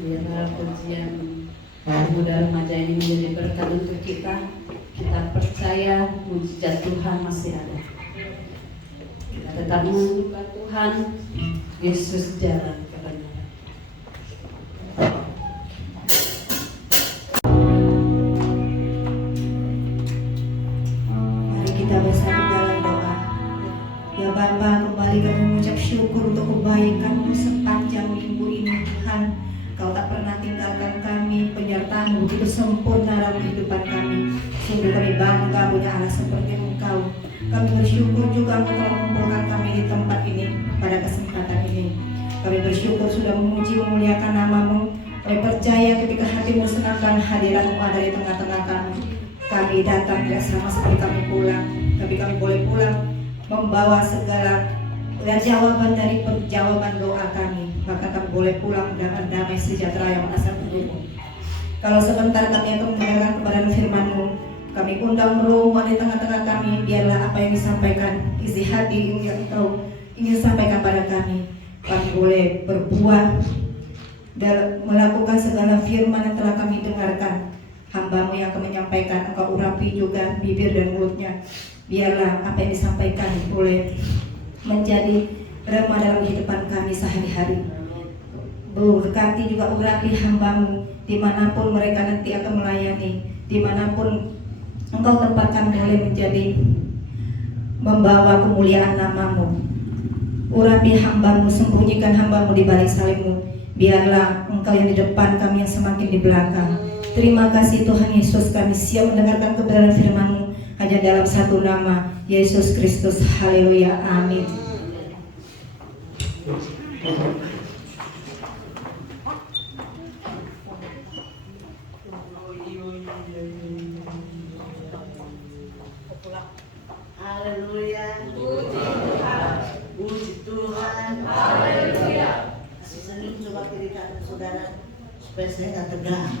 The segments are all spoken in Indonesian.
Biarlah pujian muda remaja ini menjadi berkat untuk kita. Kita percaya mujizat Tuhan masih ada. Kita tetap menunjukkan Tuhan Yesus jalan kebenaran. Mari kita bersatu dalam doa. Ya Bapa, kembali kami mengucap syukur untuk kebaikan-Mu sepanjang minggu ini Tuhan. Kau tak pernah tinggalkan kami, penyertaan-Mu begitu sempurna dalam kehidupan kami. Sungguh kami bangga punya Allah seperti Engkau. Kami bersyukur juga Engkau telah mengumpulkan kami di tempat ini pada kesempatan ini. Kami bersyukur sudah memuji memuliakan nama-Mu. Kami percaya ketika hati bersenangkan hadirat-Mu ada di tengah-tengah kami. Kami datang tidak sama seperti kami pulang, tapi kami boleh pulang membawa segala jawaban dari jawaban doa kami. Maka kami boleh pulang dengan damai sejahtera yang berasal dari-Mu. Kalau sebentar kami akan mendengarkan kebenaran firman-Mu, Kami undang Roh di tengah-tengah kami, biarlah apa yang disampaikan isi hati yang Engkau ingin sampaikan pada kami boleh berbuah dan melakukan segala firman yang telah kami dengarkan. Hamba-Mu yang akan menyampaikan, Engkau urapi juga bibir dan mulutnya. Biarlah apa yang disampaikan boleh menjadi rema dalam kehidupan kami sehari-hari. Berkati juga urapi hamba-Mu dimanapun mereka nanti akan melayani, dimanapun Engkau tempatkan boleh menjadi membawa kemuliaan nama-Mu. Urapi hamba-Mu, sembunyikan hamba-Mu di balik salib-Mu. Biarlah Engkau yang di depan, kami yang semakin di belakang. Terima kasih Tuhan Yesus, kami siap mendengarkan kebenaran firman-Mu hanya dalam satu nama, Yesus Kristus. Haleluya, amin. Haleluya. Puji Tuhan. Haleluya. Kasih senyum coba kiri kanan saudara supaya saya nggak tegang.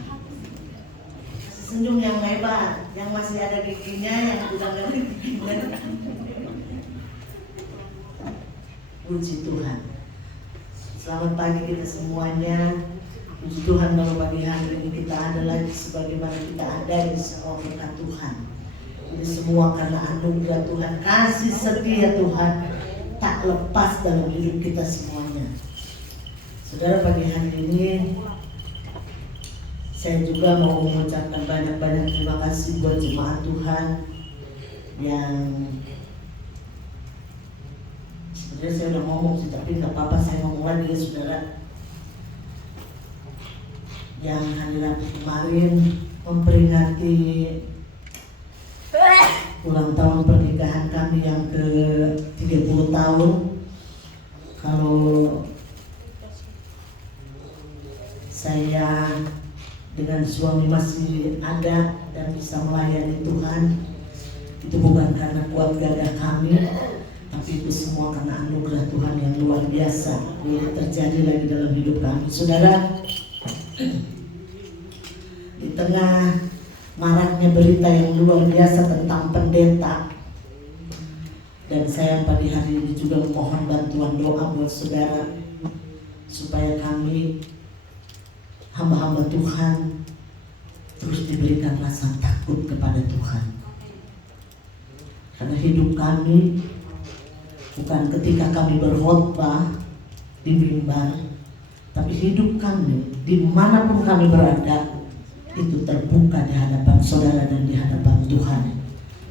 Kasih senyum yang lebar, yang masih ada giginya, yang udah nggak ada giginya. Puji Tuhan. Selamat pagi kita semuanya. Puji Tuhan kalau pagi hari ini kita ada lagi sebagaimana kita ada di semua berkat Tuhan. Ini semua karena anugerah Tuhan, kasih setia Tuhan tak lepas dalam hidup kita semuanya. Saudara, pagi hari ini saya juga mau mengucapkan banyak-banyak terima kasih buat jemaat Tuhan yang sebenarnya saya udah ngomong sih, tapi nggak apa-apa saya ngomong lagi ya saudara. Yang hari Rabu kemarin memperingati ulang tahun pernikahan kami yang ke 30 tahun. Kalau saya dengan suami masih ada dan bisa melayani Tuhan, itu bukan karena kuat gagah kami, tapi itu semua karena anugerah Tuhan yang luar biasa yang terjadi lagi dalam hidup kami. Saudara, di tengah maraknya berita yang luar biasa tentang pendeta, dan saya pagi hari ini juga mohon bantuan doa buat saudara supaya kami hamba-hamba Tuhan terus diberikan rasa takut kepada Tuhan. Karena hidup kami bukan ketika kami berkhotbah di mimbar, tapi hidup kami dimanapun kami berada itu terbuka di hadapan saudara dan di hadapan Tuhan.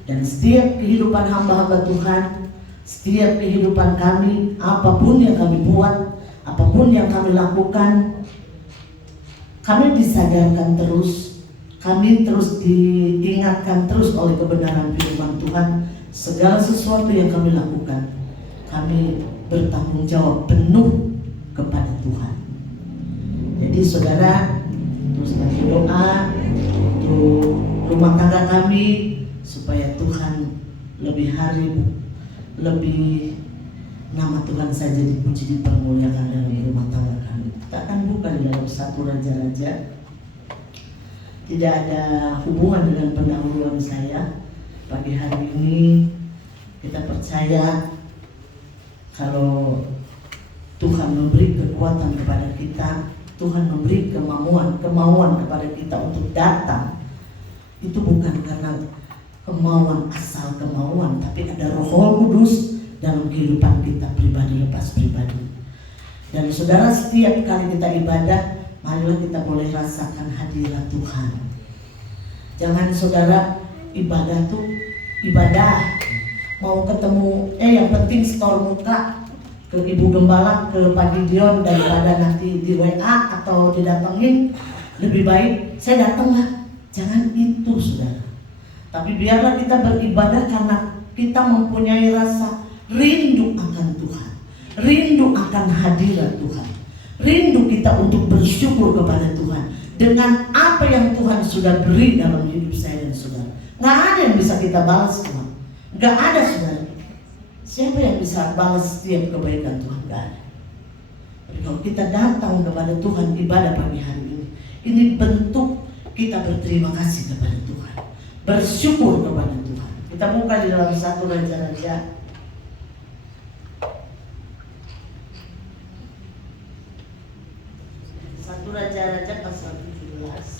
Dan setiap kehidupan hamba-hamba Tuhan, setiap kehidupan kami, apapun yang kami buat, apapun yang kami lakukan, kami disadarkan terus, kami terus diingatkan terus oleh kebenaran firman Tuhan. Segala sesuatu yang kami lakukan, kami bertanggung jawab penuh kepada Tuhan. Jadi saudara, terus lagi doa untuk rumah tangga kami supaya Tuhan lebih hari, lebih nama Tuhan saja dipuji, dipermuliakan dalam rumah tangga kami. Kita akan buka di dalam 1 Raja-Raja. Tidak ada hubungan dengan pendahuluan saya. Pagi hari ini kita percaya kalau Tuhan memberi kekuatan kepada kita, Tuhan memberi kemauan kepada kita untuk datang. Itu bukan karena kemauan asal kemauan, tapi ada Roh Kudus dalam kehidupan kita pribadi lepas pribadi. Dan saudara, setiap kali kita ibadah, marilah kita boleh rasakan hadirat Tuhan. Jangan saudara, ibadah tuh ibadah, mau ketemu yang penting store muka ke Ibu Gembala, ke Pak Gideon, daripada nanti di WA atau didatengin, lebih baik saya datang lah. Jangan itu saudara. Tapi biarlah kita beribadah karena kita mempunyai rasa rindu akan Tuhan, rindu akan hadirat Tuhan, rindu kita untuk bersyukur kepada Tuhan dengan apa yang Tuhan sudah beri dalam hidup saya dan saudara. Nggak ada yang bisa kita balas Tuhan, nggak ada saudara. Siapa yang bisa balas setiap kebaikan Tuhan? Gak ada. Tapi kalau kita datang kepada Tuhan ibadah pagi hari ini bentuk kita berterima kasih kepada Tuhan. bersyukur kepada Tuhan. Kita buka di dalam 1 Raja-Raja. 1 Raja-Raja pasal 17.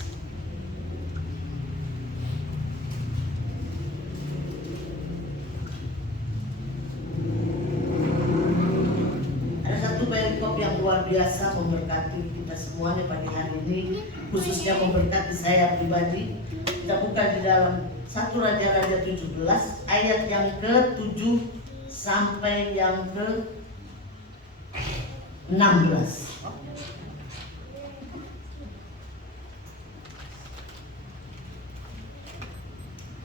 Perikop yang luar biasa memberkati kita semuanya pagi hari ini, khususnya memberkati saya pribadi. Kita buka di dalam 1 Raja-Raja 17 ayat yang ke-7 sampai yang ke-16.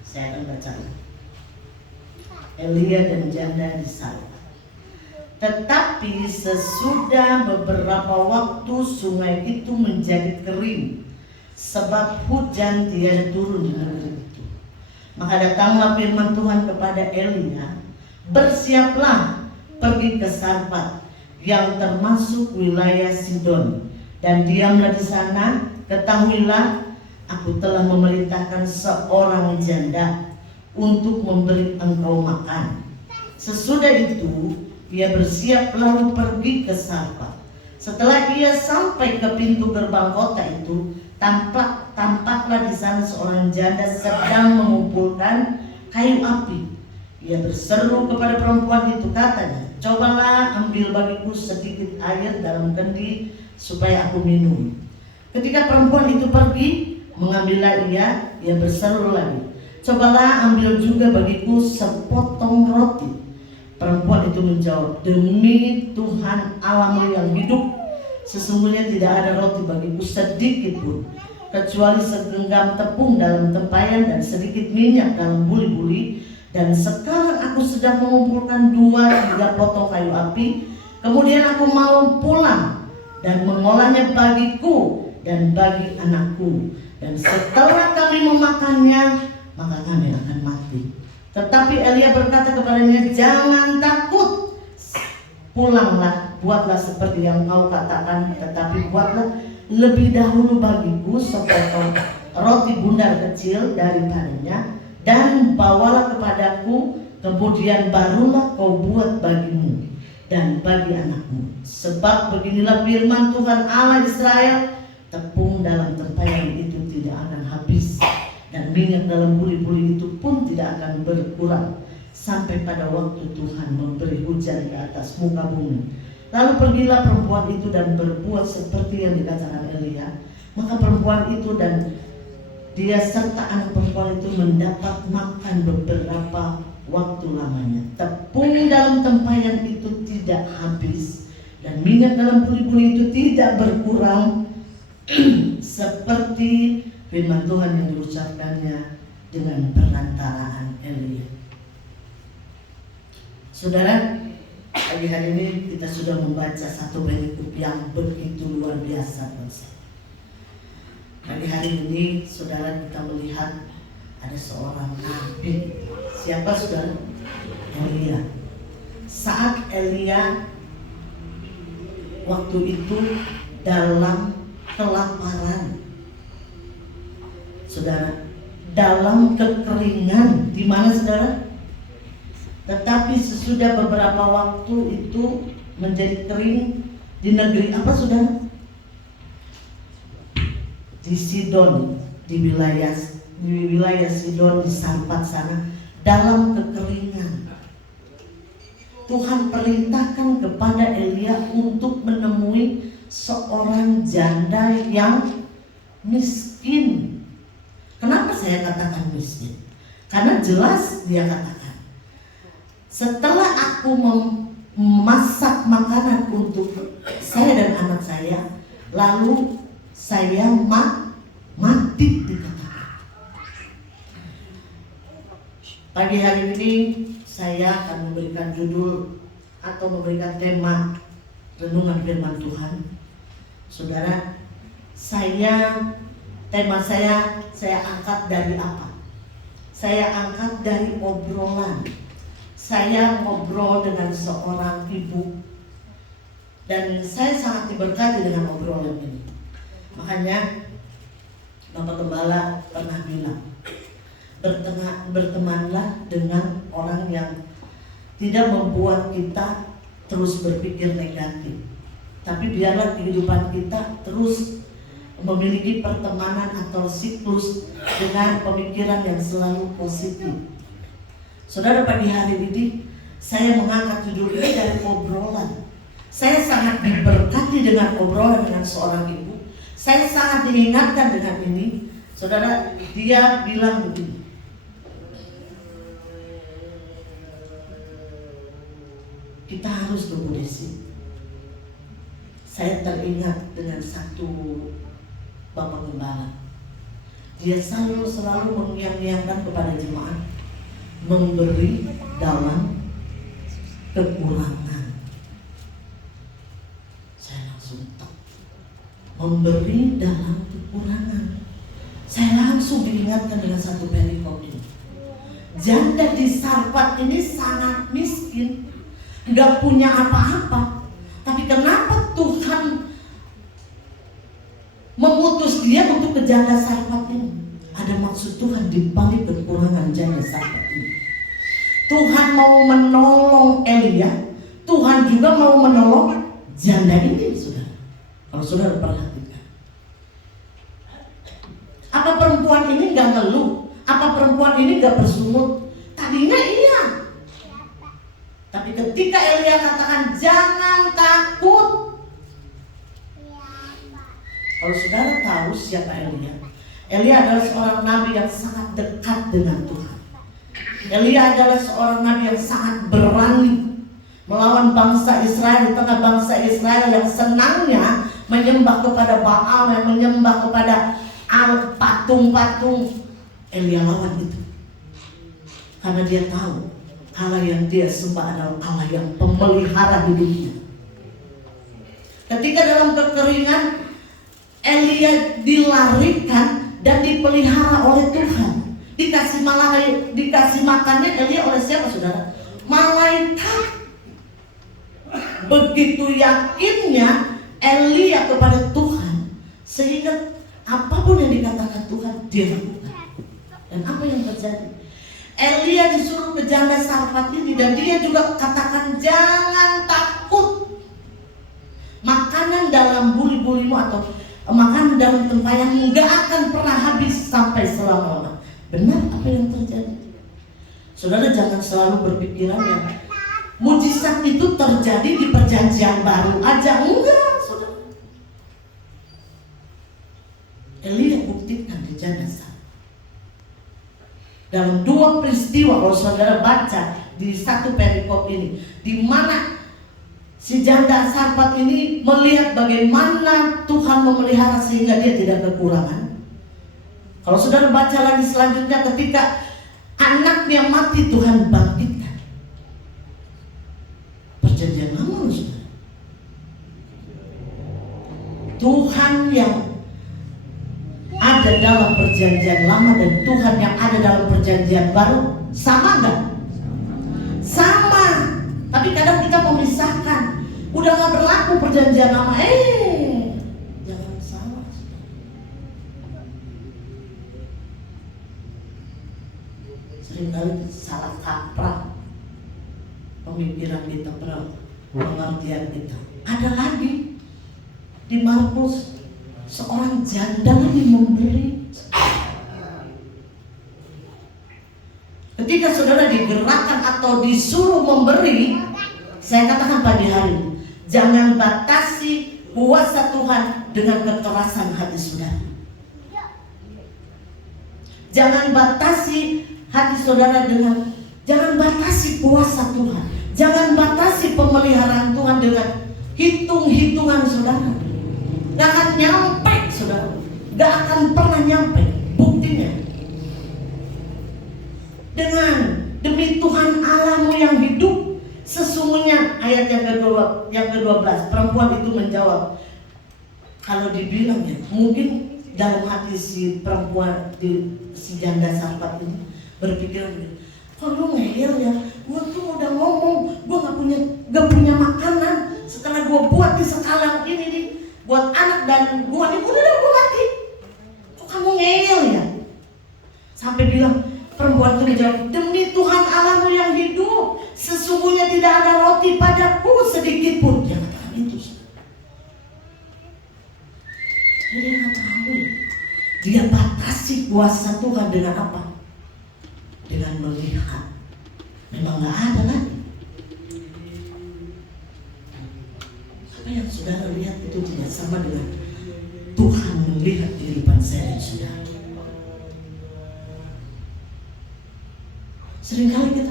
Saya akan baca. Elia dan janda di sana. Tetapi sesudah beberapa waktu sungai itu menjadi kering, sebab hujan tiada turun di negeri itu. Maka datanglah firman Tuhan kepada Elia, bersiaplah pergi ke Sarpat yang termasuk wilayah Sidon, dan diamlah di sana. Ketahuilah, aku telah memerintahkan seorang janda untuk memberi engkau makan. Sesudah itu ia bersiap lalu pergi ke Sarpat. Setelah ia sampai ke pintu gerbang kota itu, tampaklah di sana seorang janda sedang mengumpulkan kayu api. Ia berseru kepada perempuan itu, katanya, cobalah ambil bagiku sedikit air dalam kendi supaya aku minum. Ketika perempuan itu pergi, mengambillah ia berseru lagi, cobalah ambil juga bagiku sepotong roti. Perempuan itu menjawab, demi Tuhan Allahmu yang hidup, sesungguhnya tidak ada roti bagiku sedikit pun, kecuali segenggam tepung dalam tempayan dan sedikit minyak dalam buli-buli. Dan sekarang aku sedang mengumpulkan 2-3 potong kayu api. Kemudian aku mau pulang dan mengolahnya bagiku dan bagi anakku. Dan setelah kami memakannya, maka kami akan mati. Tetapi Elia berkata kepadanya, jangan takut, pulanglah, buatlah seperti yang kau katakan, tetapi buatlah lebih dahulu bagiku sepotong roti bundar kecil daripadanya, dan bawalah kepadaku, kemudian barulah kau buat bagimu dan bagi anakmu. Sebab beginilah firman Tuhan Allah Israel, tepung dalam tempayan itu tidak akan habis, dan minyak dalam buli-buli itu pun tidak akan berkurang sampai pada waktu Tuhan memberi hujan ke atas muka bumi. Lalu pergilah perempuan itu dan berbuat seperti yang dikatakan Elia. Maka perempuan itu dan dia serta anak perempuan itu mendapat makan beberapa waktu lamanya. Tepung dalam tempayan itu tidak habis, dan minyak dalam buli-buli itu tidak berkurang seperti firman Tuhan yang diucapkannya dengan perantaraan Elia. Saudara, pagi hari ini kita sudah membaca satu perikop yang begitu luar biasa. Pagi hari ini saudara kita melihat ada seorang nabi. Siapa saudara? Elia. Saat Elia waktu itu dalam kelaparan, saudara, dalam kekeringan, di mana saudara? Tetapi sesudah beberapa waktu itu menjadi kering di negeri apa saudara? Di Sidon, di wilayah Sidon, di Sarpat sana, dalam kekeringan. Tuhan perintahkan kepada Elia untuk menemui seorang janda yang miskin. Kenapa saya katakan miskin? Karena jelas dia katakan, setelah aku memasak makanan untuk saya dan anak saya, lalu saya mati, dikatakan. Pagi hari ini saya akan memberikan judul atau memberikan tema renungan firman Tuhan. Saudara, tema saya angkat dari apa? Saya angkat dari obrolan. Saya ngobrol dengan seorang ibu, dan saya sangat diberkati dengan obrolan ini. Makanya Bapak Gembala pernah bilang, bertemanlah dengan orang yang tidak membuat kita terus berpikir negatif, tapi biarlah kehidupan kita terus memiliki pertemanan atau siklus dengan pemikiran yang selalu positif. Saudara, pagi hari ini saya mengangkat judul ini dari obrolan. Saya sangat diberkati dengan obrolan dengan seorang ibu. Saya sangat diingatkan dengan ini. Saudara, dia bilang begini, kita harus berkondisi. Saya teringat dengan satu Bapak Gembala. Dia selalu mengiang-iangkan kepada jemaat, memberi dalam kekurangan. Saya langsung tak, memberi dalam kekurangan. Saya langsung diingatkan dengan satu perikop ini. Janda di Sarfat ini sangat miskin, nggak punya apa-apa, tapi kenapa Tuhan memutus dia untuk ke janda Sarfat ini? Ada maksud Tuhan di balik kekurangan janda Sarfat ini. Tuhan mau menolong Elia, Tuhan juga mau menolong janda ini, saudara. Kalau saudara perhatikan, apa perempuan ini nggak ngeluh? Apa perempuan ini nggak bersungut? Tadinya iya, tapi ketika Elia katakan jangan takut. Kalau saudara tahu siapa Elia? Elia adalah seorang nabi yang sangat dekat dengan Tuhan. Elia adalah seorang nabi yang sangat berani melawan bangsa Israel, di tengah bangsa Israel yang senangnya menyembah kepada Baal, yang menyembah kepada patung-patung. Elia lawan itu karena dia tahu Allah yang dia sembah adalah Allah yang pemelihara hidupnya. Ketika dalam kekeringan Elia dilarikan dan dipelihara oleh Tuhan, dikasih makannya Elia oleh siapa, saudara? Malaikat. Begitu yakinnya Elia kepada Tuhan, sehingga apapun yang dikatakan Tuhan dia lakukan. Dan apa yang terjadi? Elia disuruh ke janda Sarfat ini, dan dia juga katakan jangan takut. Makanan dalam buli-bulimu atau makanan dalam tempayanmu gak akan pernah habis sampai selama-lamanya. Benar apa yang terjadi? Saudara, jangan selalu berpikiran yang mujizat itu terjadi di perjanjian baru aja. Enggak, saudara. Elia buktikan di janda Sarfat. Dalam dua peristiwa, kalau saudara baca di satu perikop ini, di mana si janda Sarfat ini melihat bagaimana Tuhan memelihara sehingga dia tidak kekurangan. Kalau saudara baca lagi selanjutnya, ketika anaknya mati Tuhan bangkitkan. Perjanjian lama, saudara. Tuhan yang ada dalam perjanjian lama dan Tuhan yang ada dalam perjanjian baru sama enggak? Sama. Tapi kadang kita memisahkan. Udah gak berlaku perjanjian lama. Jangan salah. Seringkali salah kaprah pemikiran kita, pengertian kita. Ada lagi di Markus, seorang janda lagi memberi. Ketika saudara digerakkan atau disuruh memberi, saya katakan pagi hari ini, jangan batasi kuasa Tuhan dengan kekerasan hati saudara. Jangan batasi hati saudara dengan, jangan batasi kuasa Tuhan. Jangan batasi pemeliharaan Tuhan dengan hitung-hitungan saudara. Gak akan nyampe, saudara. Gak akan pernah nyampe. Buktinya, dengan demi Tuhan Allahmu yang hidup, sesungguhnya ayat yang ke-12, perempuan itu menjawab. Kalau dibilang ya, mungkin dalam hati si perempuan, si janda Sarfat ini berpikir, kok lu ngeyel ya? Gue tuh udah ngomong, gue gak punya makanan. Setelah gue buat di sekalang ini nih, buat anak dan gue nih, udah gue mati. Kok kamu ngeyel ya? Sampai bilang, Perempuan itu menjawab, demi Tuhan Allahmu yang hidup, sesungguhnya tidak ada roti padaku sedikit pun. Dia katakan itu. Dia nggak tahu ya. Dia batasi kuasa Tuhan dengan apa? Dengan melihat. Memang nggak ada lagi. Apa yang saudara lihat itu tidak sama dengan Tuhan melihat kehidupan saya dan saudara. Seringkali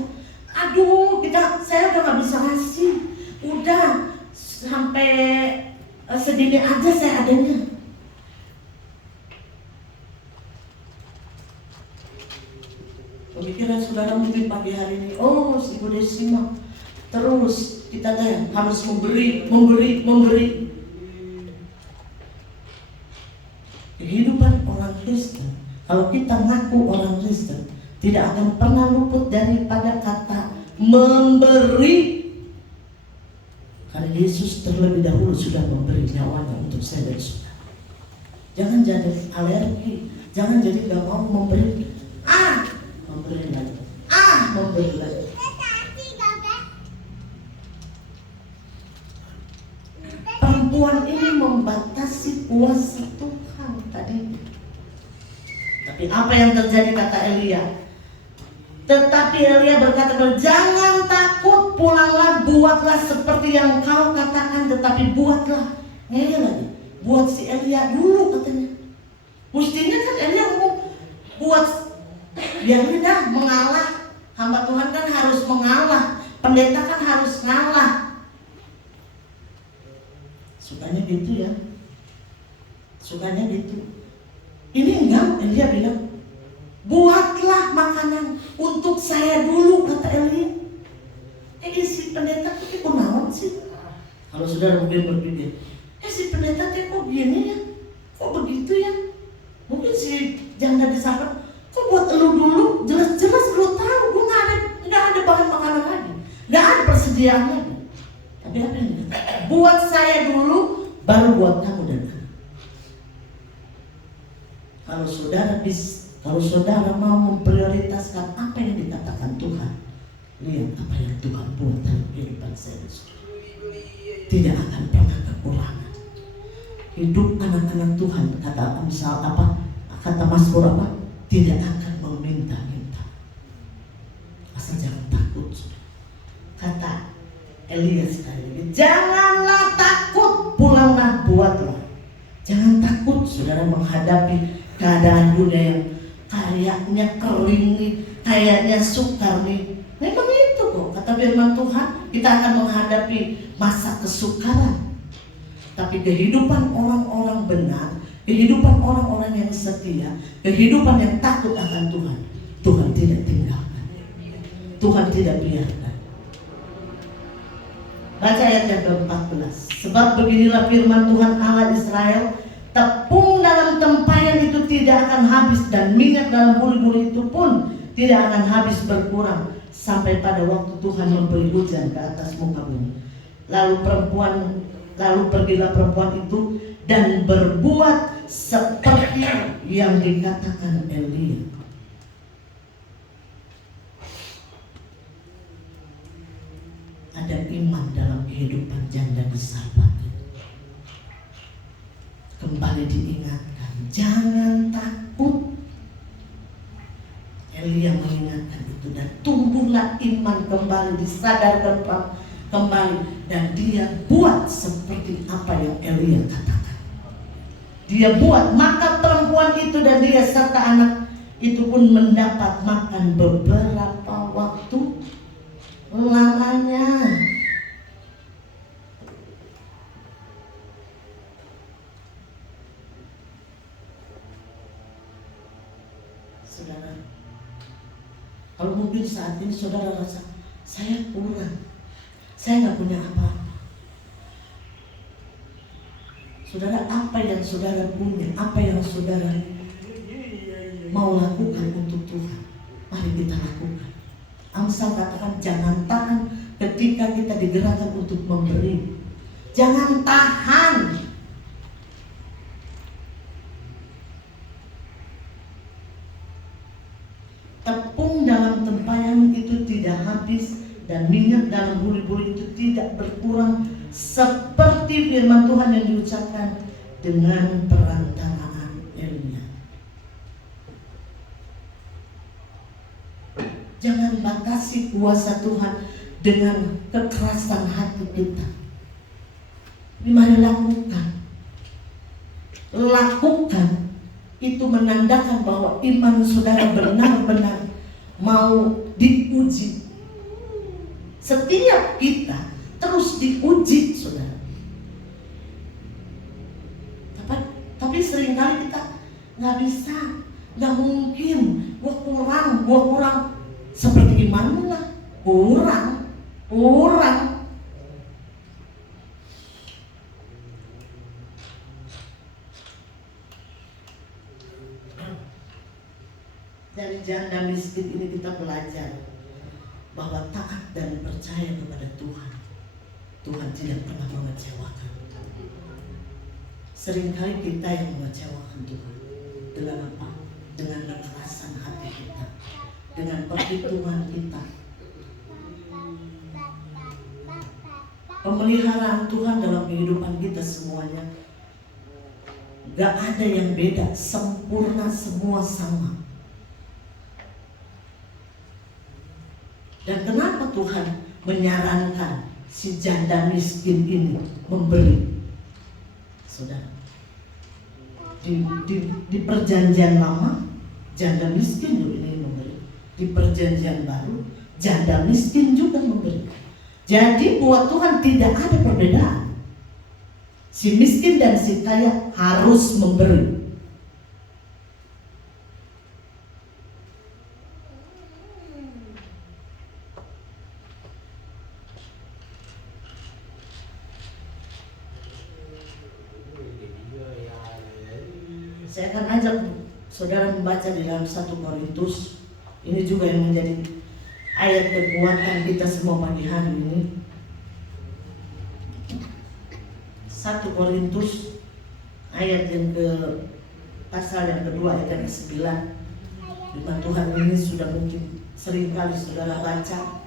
saya udah nggak bisa ngasih, udah sampai segini aja saya adanya. Pemikiran saudara mungkin pagi hari ini, oh si Ibu Desima, terus kita harus memberi. Kehidupan orang Kristen, kalau kita ngaku orang Kristen, tidak akan pernah luput daripada kata memberi. Karena Yesus terlebih dahulu sudah memberi nyawanya untuk saya dan saudara. Jangan jadi alergi, jangan jadi gak mau memberi. Memberi lagi, memberi lagi. Perempuan ini membatasi kuasa Tuhan tadi. Tapi apa yang terjadi kata Elia? Tetapi Elia berkata, jangan takut, pulanglah, buatlah seperti yang kau katakan, tetapi buatlah. Ini lagi, buat si Elia dulu katanya. Mestinya kan Elia ngomong, buat, biarin dah mengalah. Hamba Tuhan kan harus mengalah, pendeta kan harus ngalah. Sukanya gitu ya, sukanya gitu. Ini enggak, Elia bilang, buatlah makanan untuk saya dulu, kata Elia. Si pendeta itu kunaon sih? Kalau saudara mungkin berpikir, si pendeta itu kok gini ya? Kok begitu ya? Mungkin si janda di sana, kok buat elu dulu? Jelas-jelas lu tahu, gue nggak ada bahan makanan lagi, nggak ada persediaan lagi. Tapi apa yang dikatakan? Buat saya dulu, baru buat kamu dan anak. Kalau saudara mau memprioritaskan apa yang dikatakan Tuhan, lihat apa yang Tuhan buat dalam kehidupan saya. Tidak akan pernah kekurangan. Hidup anak-anak Tuhan, kata Mazmur apa? Tidak akan meminta-minta. Asal jangan takut. Kata Elia sekali lagi, janganlah takut, pulanglah, buatlah. Jangan takut saudara menghadapi keadaan dunia yang kayaknya kering nih, kayaknya sukar nih. Memang itu kok, kata firman Tuhan, kita akan menghadapi masa kesukaran. Tapi kehidupan orang-orang benar, kehidupan orang-orang yang setia, kehidupan yang takut akan Tuhan, Tuhan tidak tinggalkan, Tuhan tidak biarkan. Baca ayat yang ke-14. Sebab beginilah firman Tuhan Allah Israel, tepung dalam tempayan itu tidak akan habis, dan minyak dalam buli-buli itu pun tidak akan habis berkurang, sampai pada waktu Tuhan memberi hujan ke atas muka bumi. Lalu pergilah perempuan itu dan berbuat seperti yang dikatakan Elia. Ada iman dalam kehidupan janda di Sarfat. Kembali diingatkan, jangan takut. Elia mengingatkan itu, dan tumbuhlah iman kembali, disadarkan kembali, dan dia buat seperti apa yang Elia katakan. Dia buat, maka perempuan itu dan dia serta anak itu pun mendapat makan beberapa waktu lamanya. Saudara, kalau mungkin saat ini saudara rasa saya kurang, saya nggak punya apa-apa. Saudara, apa yang saudara punya, apa yang saudara mau lakukan untuk Tuhan, mari kita lakukan. Amsal katakan, jangan tahan ketika kita digerakkan untuk memberi. Jangan tahan. Tepung itu tidak habis dan minyak dalam buli-buli itu tidak berkurang, seperti firman Tuhan yang diucapkan dengan perantaraan Elia. Jangan batasi kuasa Tuhan dengan kekerasan hati kita. Mari lakukan. Lakukan. Itu menandakan bahwa iman saudara benar-benar mau diuji. Setiap kita terus diuji, saudara. Tapi seringkali kita nggak bisa, nggak mungkin. Gua kurang. Seperti imanmu lah, kurang. Dari janda miskin ini kita belajar bahwa taat dan percaya kepada Tuhan, Tuhan tidak pernah mengecewakan. Seringkali kita yang mengecewakan Tuhan. Dengan apa? Dengan kekerasan hati kita, dengan perhitungan kita. Pemeliharaan Tuhan dalam kehidupan kita semuanya gak ada yang beda, sempurna, semua sama. Dan kenapa Tuhan menyarankan si janda miskin ini memberi? Saudara, di perjanjian lama janda miskin juga ini memberi. Di perjanjian baru janda miskin juga memberi. Jadi buat Tuhan tidak ada perbedaan. Si miskin dan si kaya harus memberi. Saya akan ajak saudara membaca di dalam 1 Korintus. Ini juga yang menjadi ayat kekuatan kita semua pagi hari ini. 1 Korintus ayat yang pasal yang kedua ayat yang ke-9. Firman Tuhan ini sudah mungkin sering kali saudara baca.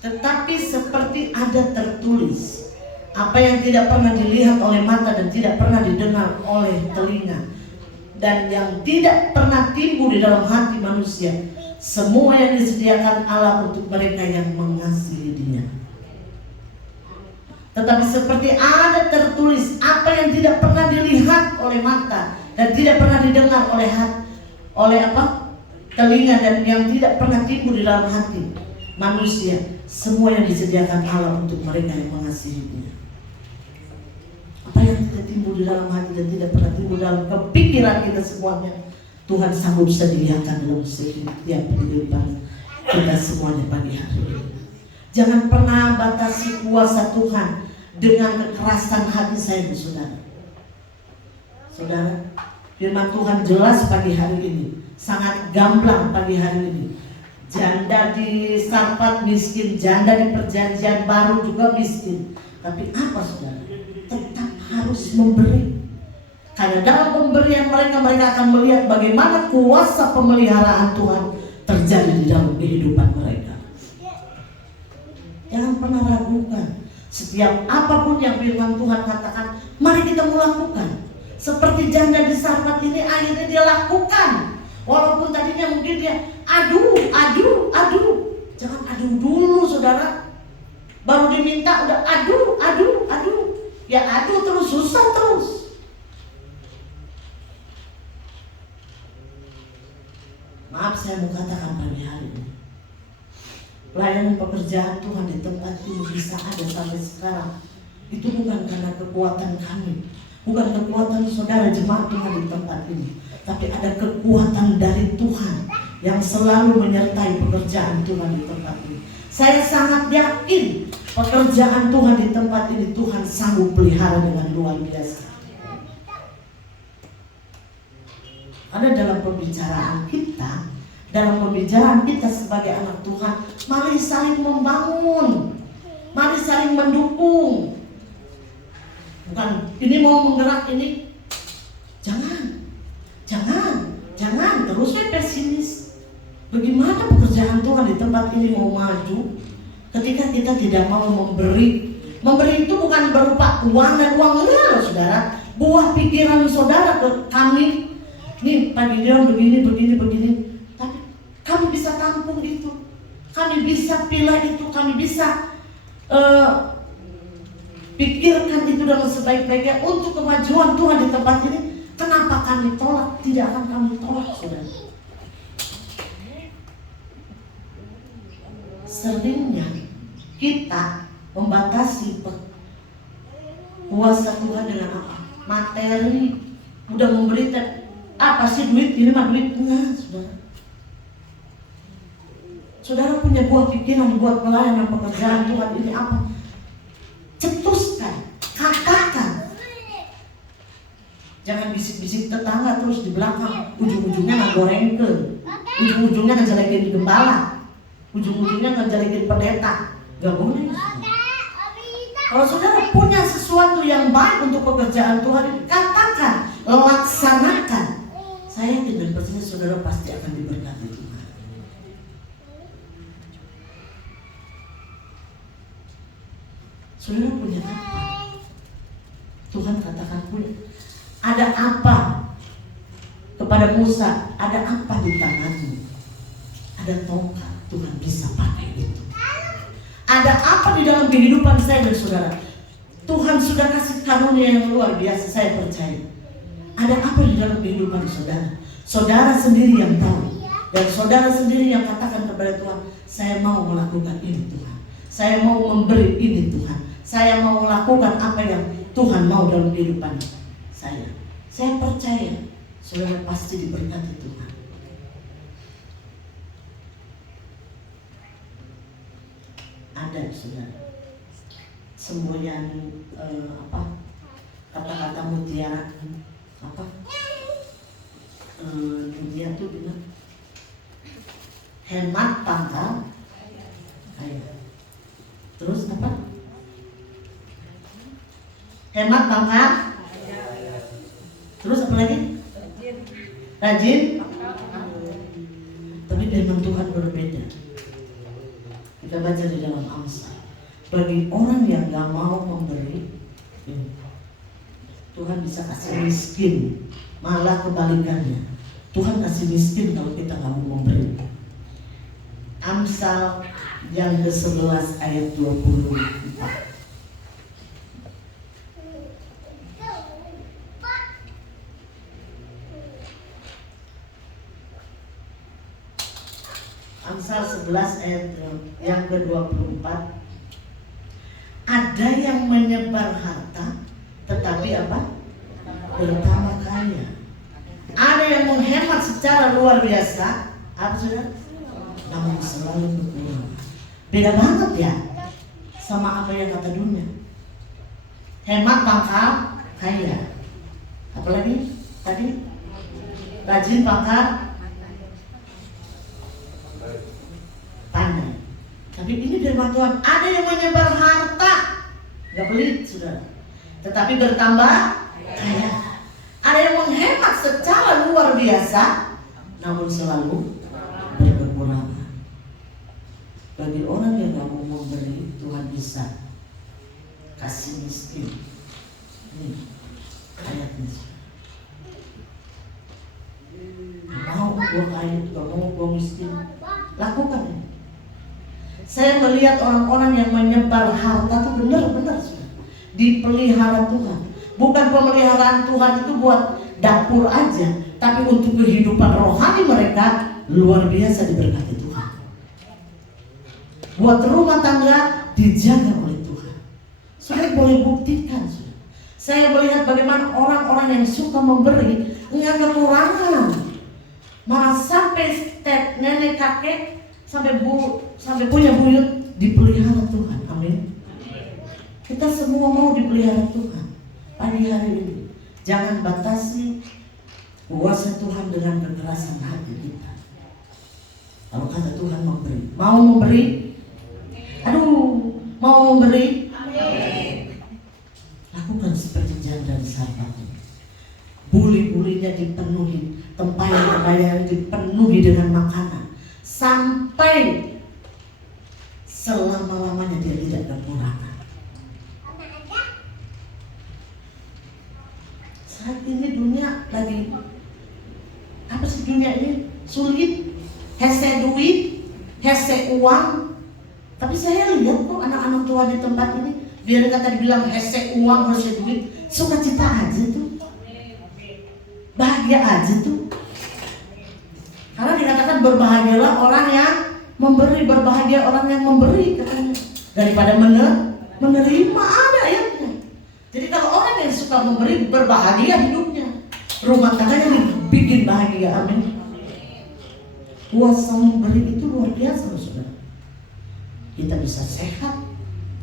Tetapi seperti ada tertulis, apa yang tidak pernah dilihat oleh mata dan tidak pernah didengar oleh telinga, dan yang tidak pernah timbul di dalam hati manusia, semua yang disediakan Allah untuk mereka yang mengasihi Dia. Tetapi seperti ada tertulis, apa yang tidak pernah dilihat oleh mata dan tidak pernah didengar oleh telinga, dan yang tidak pernah timbul di dalam hati manusia, semua yang disediakan Allah untuk mereka yang mengasihi Dia. Apa yang tidak timbul di dalam hati dan tidak pernah timbul dalam kepikiran kita semuanya, Tuhan sanggup sediakan dalam setiap kehidupan kita semuanya pagi hari ini. Jangan pernah batasi kuasa Tuhan dengan kekerasan hati saya, saudara. Saudara, firman Tuhan jelas pagi hari ini, sangat gamblang pagi hari ini. Janda di Sarfat miskin, janda di perjanjian baru juga miskin. Tapi apa saudara? Tetap harus memberi. Karena dalam pemberian mereka akan melihat bagaimana kuasa pemeliharaan Tuhan terjadi di dalam kehidupan mereka. Jangan pernah ragukan. Setiap apapun yang firman Tuhan katakan, mari kita melakukan. Seperti janda di Sarfat ini akhirnya dia lakukan. Walaupun tadinya mungkin dia aduh. Jangan aduh dulu saudara. Baru diminta udah aduh. Ya aduh terus, susah terus. Maaf saya mau katakan pagi hari ini, pelayanan pekerjaan Tuhan di tempat ini bisa ada sampai sekarang. Itu bukan karena kekuatan kami, bukan kekuatan saudara jemaat Tuhan di tempat ini, tapi ada kekuatan dari Tuhan yang selalu menyertai pekerjaan Tuhan di tempat ini. Saya sangat yakin pekerjaan Tuhan di tempat ini Tuhan sanggup pelihara dengan luar biasa. Ada dalam pembicaraan kita sebagai anak Tuhan, mari saling membangun, mari ini mau menggerak ini. Jangan terus pesimis. Bagaimana pekerjaan Tuhan di tempat ini mau maju ketika kita tidak mau memberi? Memberi itu bukan berupa uang dan uang real, saudara. Buah pikiran saudara ke kami, nih Pak Gideon begini. Tapi kami bisa tampung itu, kami bisa pilih itu, kami bisa pikirkan itu dengan sebaik-baiknya untuk kemajuan Tuhan di tempat ini. Kenapa kami tolak? Tidak akan kami tolak, saudara. Seringnya kita membatasi kuasa Tuhan dengan apa? Materi. Udah memberi apa sih duit? Ini mah duit. Enggak, saudara. Saudara punya buah pikiran buat pelayanan pekerjaan Tuhan ini apa? Cetuskan, katakan. Jangan bisik-bisik tetangga terus di belakang. Ujung-ujungnya ngegorengkeun. Ujung-ujungnya ngejelekin gembala. Ujung-ujungnya ngejelekin pendeta. Gak boleh. Kalau saudara punya sesuatu yang baik untuk pekerjaan Tuhan ini, katakan, laksanakan. Saya tidak percaya saudara pasti akan diberkati Tuhan. Saudara punya apa? Tuhan katakan punya. Ada apa? Kepada Musa, ada apa di tanganmu? Ada tongkat, Tuhan bisa pakai itu. Ada apa di dalam kehidupan saya dan saudara? Tuhan sudah kasih karunia yang luar biasa, saya percaya. Ada apa di dalam kehidupan saudara? Saudara sendiri yang tahu. Dan saudara sendiri yang katakan kepada Tuhan, saya mau melakukan ini Tuhan. Saya mau memberi ini Tuhan. Saya mau melakukan apa yang Tuhan mau dalam kehidupan saya. Saya percaya saudara pasti diberkati Tuhan. Ada saudara. Semboyan kata-kata mutiara dunia tuh bilang hemat pangkal kaya. Terus apa? Hemat pangkal. Terus apa lagi? Rajin. Tapi firman Tuhan berbeda. Kita baca di dalam Amsal. Bagi orang yang gak mau memberi, Tuhan bisa kasih miskin. Malah kebalikannya, Tuhan kasih miskin kalau kita gak mau memberi. Amsal yang ke-11 ayat 24. Amsal 11 ayat yang ke-24. Ada yang menyebar harta tetapi apa? Bertambah kaya. Ada yang menghemat secara luar biasa, apa saudara? Namun selalu berkurang. Beda banget ya sama apa yang kata dunia. Hemat pangkal kaya. Apalagi tadi? Rajin pangkal pandai. Tapi ini firman Tuhan, ada yang menyebar harta, gak pelit saudara, tetapi bertambah kaya. Ada yang menghemat secara luar biasa, namun selalu berkekurangan. Bagi orang yang gak mau memberi, Tuhan bisa kasih miskin. Ini ayatnya. Mau gua kaya, gak mau gua miskin, lakukan ini. Saya melihat orang-orang yang menyebar harta itu benar-benar dipelihara Tuhan. Bukan pemeliharaan Tuhan itu buat dapur aja, tapi untuk kehidupan rohani mereka luar biasa diberkati Tuhan. Buat rumah tangga dijaga oleh Tuhan. Saya boleh buktikan. Saya melihat bagaimana orang-orang yang suka memberi enggak kekurangan. Malah sampai nenek kakek sampai punya buyut dipelihara Tuhan. Amin. Kita semua mau dipelihara Tuhan. Pagi hari ini jangan batasi kuasa Tuhan dengan kekerasan hati kita. Kalau kata Tuhan memberi, mau memberi, mau memberi, lakukan seperti janda di Sarpati. Buli-bulinya dipenuhi, tempayan-tempayan dipenuhi dengan makanan, sampai selama-lamanya dia tidak kekurangan. Saat ini dunia lagi apa sih, dunia ini sulit, hese duit, hese uang. Tapi saya lihat kok anak-anak tua di tempat ini, biar kata dibilang hese uang, hese duit, sukacita aja tuh, bahagia aja tuh. Karena dikatakan berbahagialah orang yang memberi, berbahagia orang yang memberi katanya, daripada menerima, ada ayatnya. Jadi kalau orang yang suka memberi, berbahagia hidupnya, rumah tangganya dibikin bahagia. Amin. Kuasa memberi itu luar biasa, saudara. Kita bisa sehat,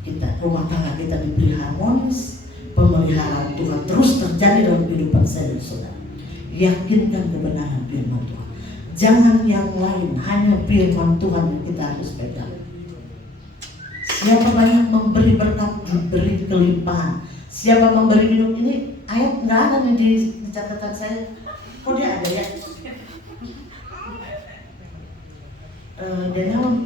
kita rumah tangga kita diberi harmonis, pemeliharaan Tuhan terus terjadi dalam kehidupan saya dan saudara. Yakinkan kebenaran firman Tuhan. Jangan yang lain, hanya firman Tuhan yang kita harus pegang. Siapa banyak memberi berkat, diberi kelimpahan. Siapa memberi minum, ini ayat nggak ada nih di catatan saya. Oh dia ada ya? Daniel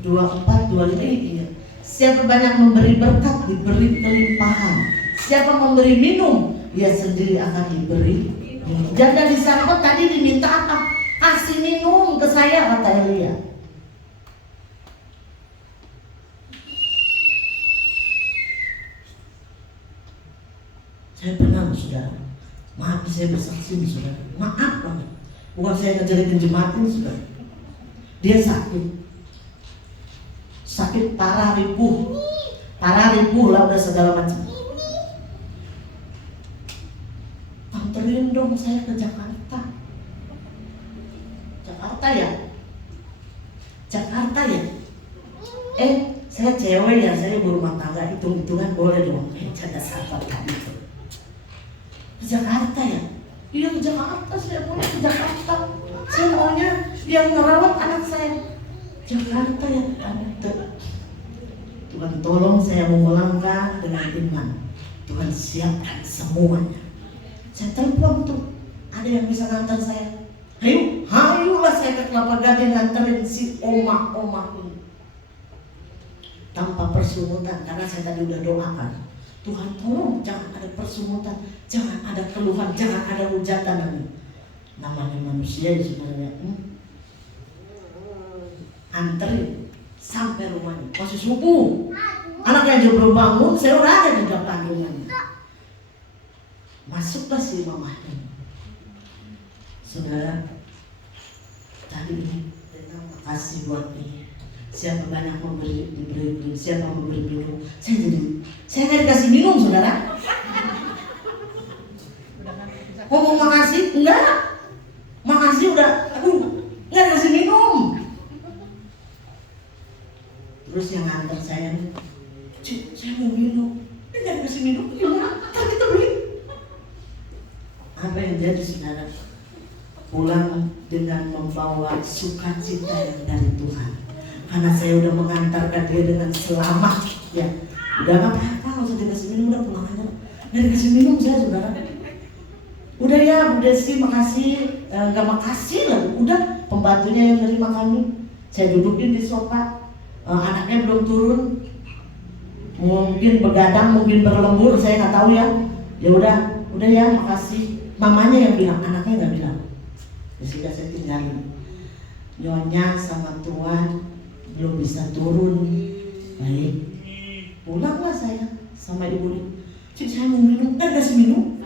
24-25 iya. Siapa banyak memberi berkat, diberi kelimpahan. Siapa memberi minum, ia sendiri akan diberi minum. Janda di Sarepta tadi diminta apa? Kasih minum ke saya, kata Elia. Saya pernah, saudara, maaf saya bersaksi, saudara, maaf banget, bukan saya ngejelekin jematin, saudara. Dia sakit parah, ripuh lah, udah segala macam. Anterin dong saya ke Jakarta. Jakarta ya. Saya cewek ya, saya berumah tangga, hitung-hitungan boleh dong. Janda sahabat tadi itu. Ke Jakarta ya? Iya ke Jakarta, saya maunya ke Jakarta. Saya maunya yang ngerawat anak saya. Jakarta ya, Tuhan tolong saya memulangkan dengan iman. Tuhan siapkan semuanya. Saya telepon tuh, ada yang bisa ngantar saya. Hayulah saya ke Kelapa Gading nganterin si oma ini. Tanpa persungutan, karena saya tadi udah doakan. Tuhan tolong jangan ada persumutan, jangan ada keluhan, jangan ada hujatan lagi. Namanya manusia sebenarnya. Anterin sampai rumahnya, masih subuh. Anaknya aja belum bangun, saya udah ada di depan rumahnya. Masuklah si mamahnya. Saudara, tadi ini terima kasih buat ini. Siapa banyak memberi, diberi, siapa memberi minum. Saya nggak dikasih minum, saudara. Ngomong makasih, enggak. Makasih udah, nggak dikasih minum. Terus yang nganter saya nih, saya mau minum. Nggak dikasih minum, gimana? Kan kita beli. Apa yang jadi, saudara? Pulang dengan membawa sukacita yang dari Tuhan. Karena saya udah mengantarkan dia dengan selamat, ya. Udah nggak apa-apa, nggak usah dikasih minum, udah pulang aja. Nggak dikasih minum saya, saudara. Udah ya, Bu Desi, makasih. Nggak makasih lah, udah pembantunya yang nerima kami. Saya dudukin di sofa, anaknya belum turun, mungkin begadang, mungkin berlembur, saya nggak tahu ya. Ya udah ya, makasih. Mamanya yang bilang, anaknya nggak bilang. Sudah saya tinggalin. Nyonya sama tuan belum bisa turun. Baik, pulanglah saya sama ibu. Cik, saya mau minum, kan kasih minum.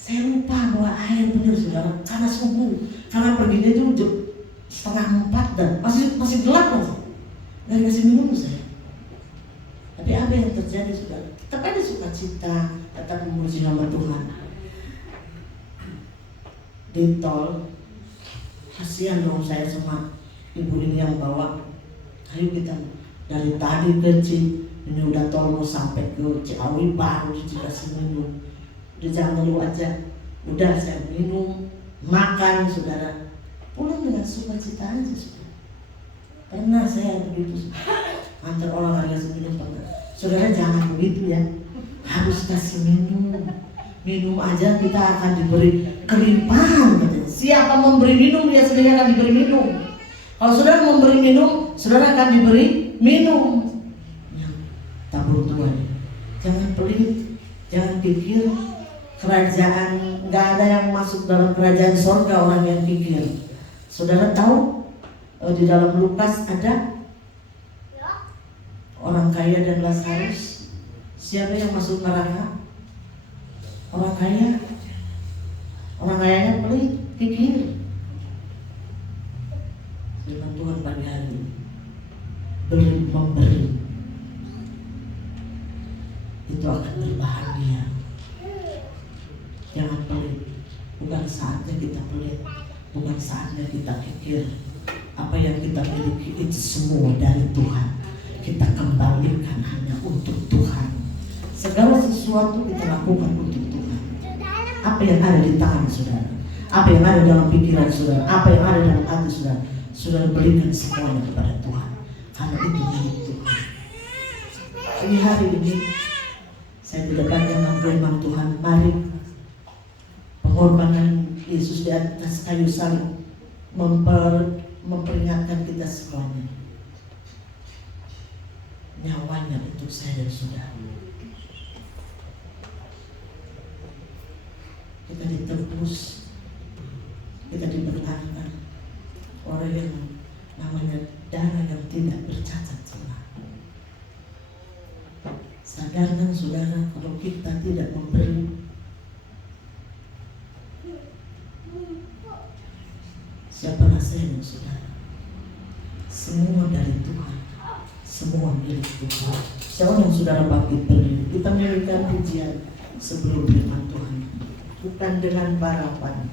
Saya lupa bawa air, bener saudara, karena subuh, karena perginya itu jam 3:30 dan masih gelap loh. Nggak kasih minum saya. Tapi apa yang terjadi, saudara? Tetap ada sukacita, tetap memuji nama Tuhan. Di tol, kasihan dong saya sama ibu ini yang bawa. Ayo kita dari tadi kecil, ini udah tol mau sampai ke Ciawi baru dikasih minum. Udah jangan ngeluh aja. Udah saya minum, makan, saudara. Pulang dengan sukacita aja, saudara. Pernah saya begitu, antar orang harga minum pernah. Saudara jangan begitu ya. Harus kasih minum. Minum aja kita akan diberi kelimpahan katanya. Siapa memberi minum dia sendiri akan diberi minum. Kalau saudara memberi minum, saudara akan diberi minum. Yang tabur Tuhan. Jangan pelit, jangan pikir kerajaan, nggak ada yang masuk dalam kerajaan sorga orang yang pikir. Saudara tahu di dalam Lukas ada orang kaya dan Lazarus. Siapa yang masuk neraka? Orang kaya. Orang kayanya pelit, pikir. Firman Tuhan pagi hari beri memberi itu akan berbahagia. Jangan pelit. Bukan saatnya kita pelit, bukan saatnya kita pikir apa yang kita miliki itu semua dari Tuhan. Kita kembalikan hanya untuk Tuhan. Segala sesuatu kita lakukan untuk Tuhan. Apa yang ada di tangan saudara, apa yang ada dalam pikiran saudara, apa yang ada dalam hati saudara, saudara berikan semuanya kepada Tuhan. Karena itu milik Tuhan. Ini hari ini saya tidak panjangkan firman Tuhan. Mari pengorbanan Yesus di atas kayu salib memperingatkan kita semuanya. Nyawanya untuk saya dan saudara. Kita ditebus, kita diberkati oleh yang namanya darah yang tidak bercacat celah. Sadarkan saudara, kalau kita tidak memberi, siapa saya saudara? Semua dari Tuhan, semua milik Tuhan. Siapa yang saudara bangkit beri? Kita memberikan pujian sebelum firman Tuhan, bukan dengan balapan.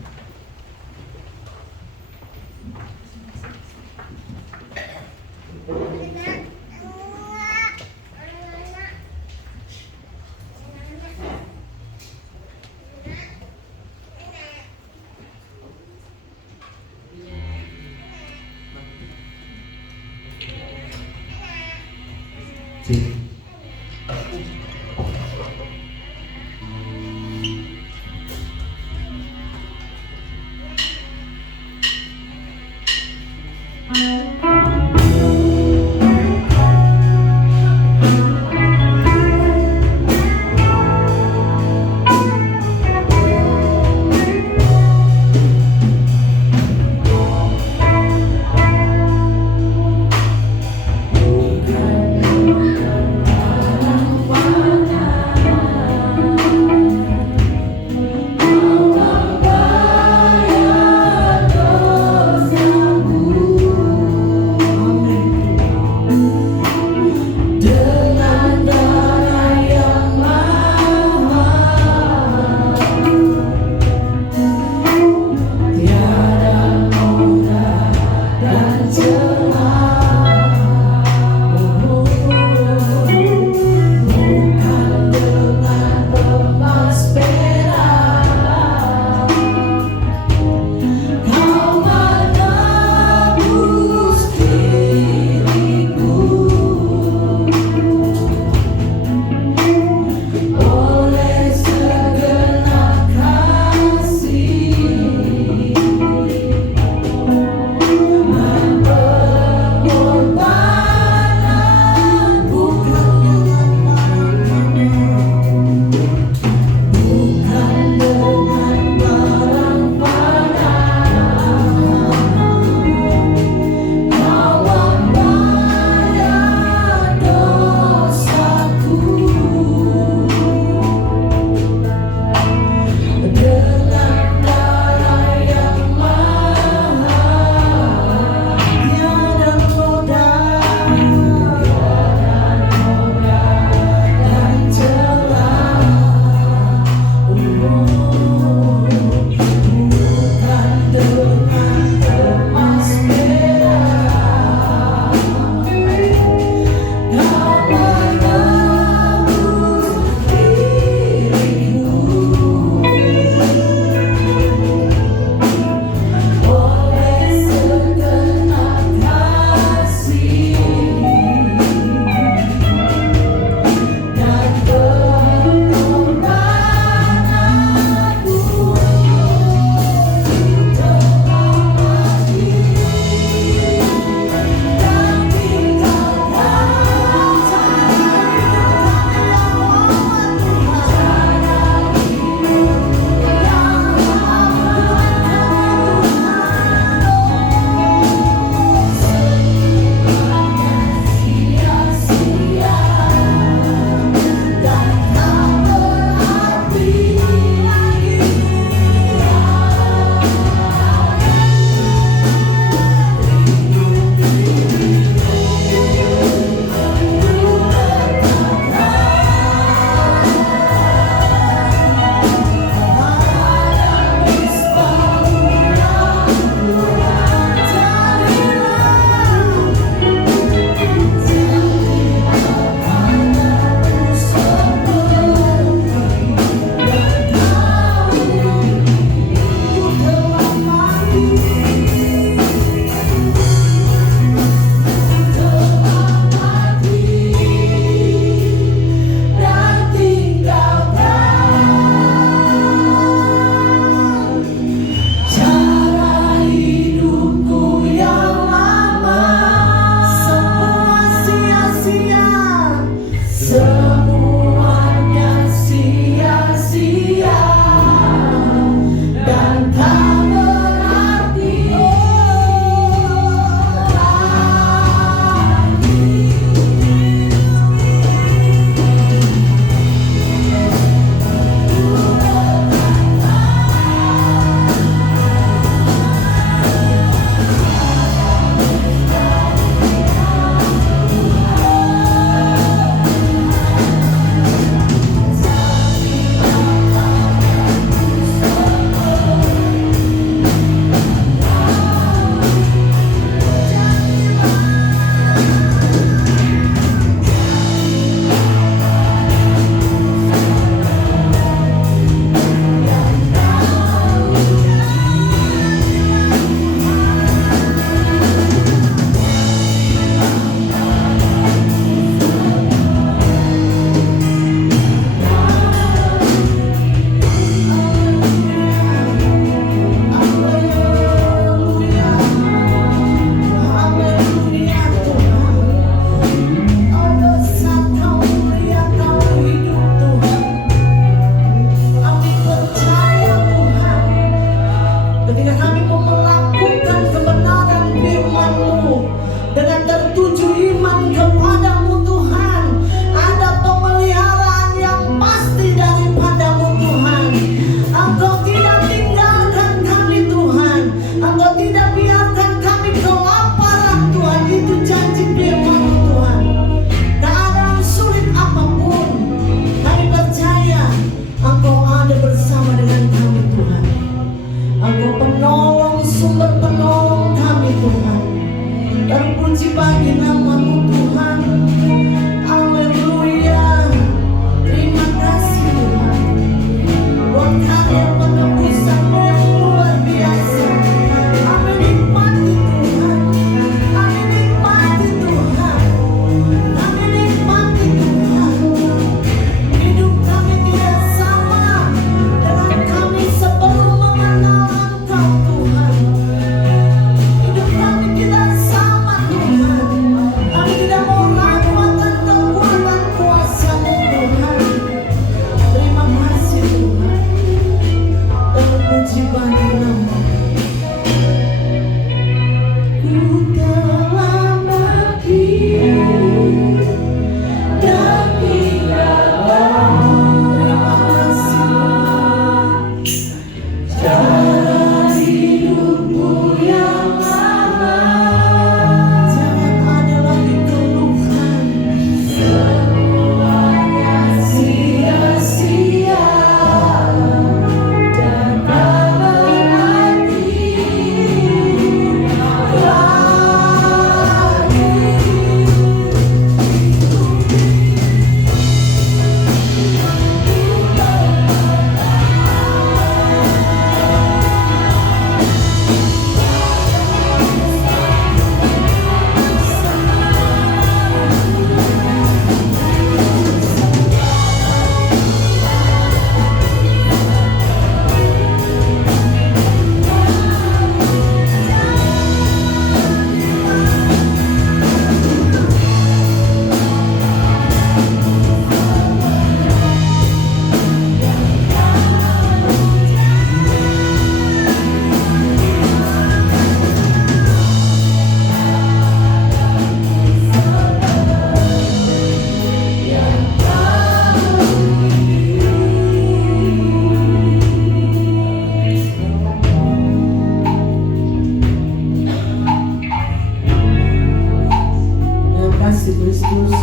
kasih Kristus.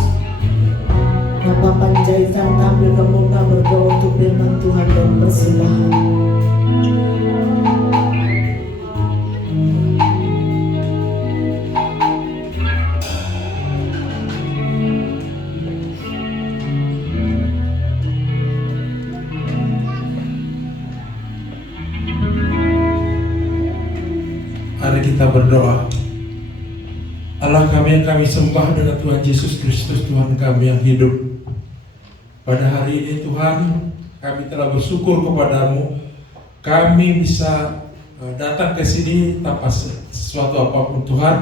Bapak panjaikan kami ke muka berdoa untuk firman Tuhan dan persembahan. Mari kita berdoa. Allah kami yang kami sembah dengan Tuhan Yesus Kristus, Tuhan kami yang hidup. Pada hari ini Tuhan, kami telah bersyukur kepadamu. Kami bisa datang ke sini tanpa sesuatu apapun Tuhan,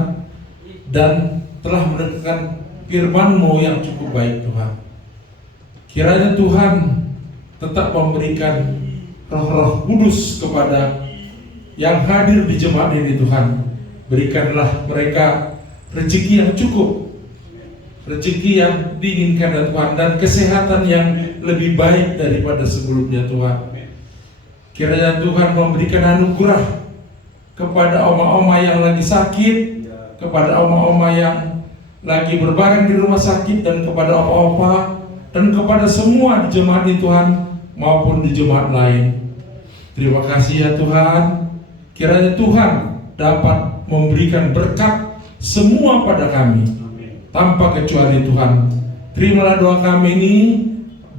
dan telah mendengarkan firman-Mu yang cukup baik Tuhan. Kiranya Tuhan tetap memberikan Roh-Roh Kudus kepada yang hadir di jemaat ini Tuhan. Berikanlah mereka rezeki yang cukup, rezeki yang diinginkan ya Tuhan, dan kesehatan yang lebih baik daripada sebelumnya Tuhan. Kiranya Tuhan memberikan anugerah kepada oma-oma yang lagi sakit, kepada oma-oma yang lagi berbaring di rumah sakit, dan kepada opa-opa, dan kepada semua di jemaat ini Tuhan, maupun di jemaat lain. Terima kasih ya Tuhan. Kiranya Tuhan dapat memberikan berkat semua pada kami tanpa kecuali Tuhan. Terimalah doa kami ini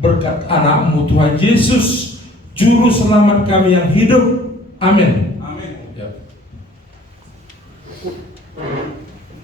berkat anak-Mu Tuhan Yesus, Juru Selamat kami yang hidup. Amin.